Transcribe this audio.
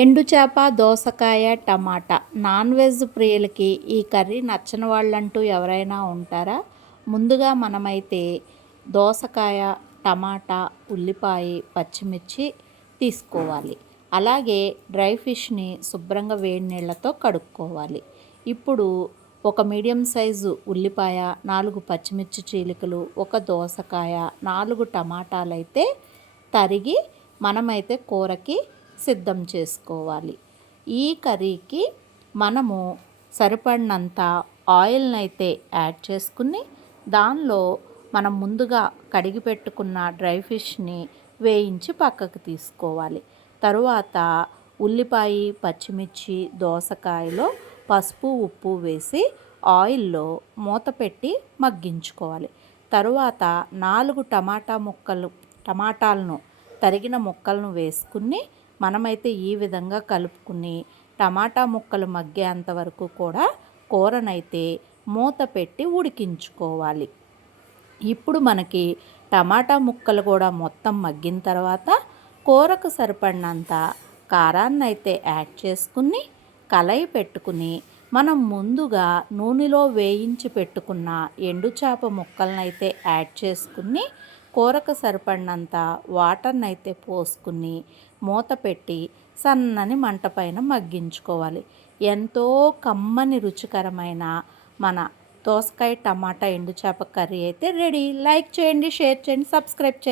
ఎండు చేప, దోసకాయ, టమాటా నాన్ వెజ్ ప్రియులకి ఈ కర్రీ నచ్చని వాళ్ళంటూ ఎవరైనా ఉంటారా? ముందుగా మనమైతే దోసకాయ, టమాటా, ఉల్లిపాయ, పచ్చిమిర్చి తీసుకోవాలి. అలాగే డ్రై ఫిష్ని శుభ్రంగా వేడి నీళ్ళతో కడుక్కోవాలి. ఇప్పుడు ఒక మీడియం సైజు ఉల్లిపాయ, 4 పచ్చిమిర్చి చీలికలు, ఒక దోసకాయ, 4 టమాటాలైతే తరిగి మనమైతే కూరకి సిద్ధం చేసుకోవాలి. ఈ కర్రీకి మనము సరిపడినంత ఆయిల్ని అయితే యాడ్ చేసుకుని దానిలో మనం ముందుగా కడిగి పెట్టుకున్న డ్రై ఫిష్ని వేయించి పక్కకు తీసుకోవాలి. తరువాత ఉల్లిపాయ, పచ్చిమిర్చి, దోసకాయలో పసుపు, ఉప్పు వేసి ఆయిల్లో మూత పెట్టి మగ్గించుకోవాలి. తరువాత 4 టమాటాలను తరిగిన ముక్కలను వేసుకుని మనమైతే ఈ విధంగా కలుపుకుని టమాటా ముక్కలు మగ్గేంత వరకు కూడా కూరనైతే మూత పెట్టి ఉడికించుకోవాలి. ఇప్పుడు మనకి టమాటా ముక్కలు కూడా మొత్తం మగ్గిన తర్వాత కూరకు సరిపడినంత కారాన్ని అయితే యాడ్ చేసుకుని కలయి పెట్టుకుని మనం ముందుగా నూనెలో వేయించి పెట్టుకున్న ఎండు చేప ముక్కలనైతే యాడ్ చేసుకుని కూరకు సరిపడినంత వాటర్ని అయితే పోసుకుని మూత పెట్టి సన్నని మంట పైన మగ్గించుకోవాలి. ఎంతో కమ్మని రుచికరమైన మన దోసకాయ, టమాటా, ఎండు చేప కర్రీ అయితే రెడీ. లైక్ చేయండి, షేర్ చేయండి, సబ్స్క్రైబ్ చేయండి.